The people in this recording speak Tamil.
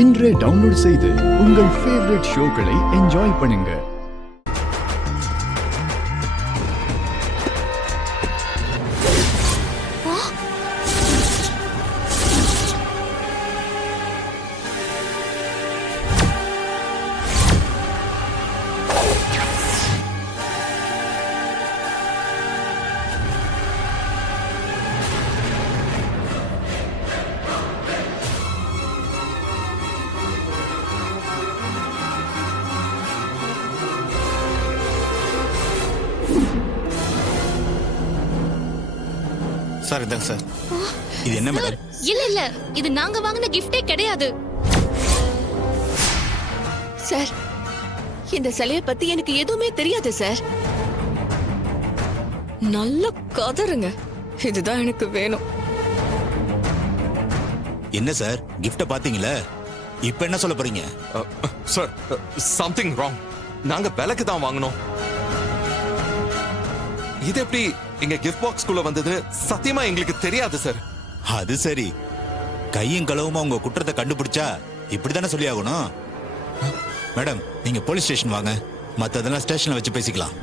இன்றே டவுன்லோட் செய்து உங்கள் ஃபேவரட் ஷோக்களை என்ஜாய் பண்ணுங்க. சார் இதாங்க சார். இது என்ன மேடம்? இல்ல இது நாங்க வாங்கின கிஃப்டே கிடையாது சார். இந்த சிலைய பத்தி எனக்கு எதுவுமே தெரியாது சார். நல்ல கதருங்க, இதுதான் எனக்கு வேணும். என்ன சார் கிஃப்ட பாத்தீங்களா? இப்ப என்ன சொல்ல போறீங்க? Sir something wrong. நாங்க விலைக்கு தான் வாங்கினோம். இது எப்படி எங்க கிஃப்ட் பாக்ஸ்குள்ள வந்தது சத்தியமா எங்களுக்கு தெரியாது சார். அது சரி, கையும் களவுமா உங்க குற்றத்தை கண்டுபிடிச்சா இப்படித்தானே சொல்லி ஆகணும். மேடம் நீங்க போலீஸ் ஸ்டேஷன் வாங்க, மத்ததெல்லாம் ஸ்டேஷன்ல வச்சு பேசிக்கலாம்.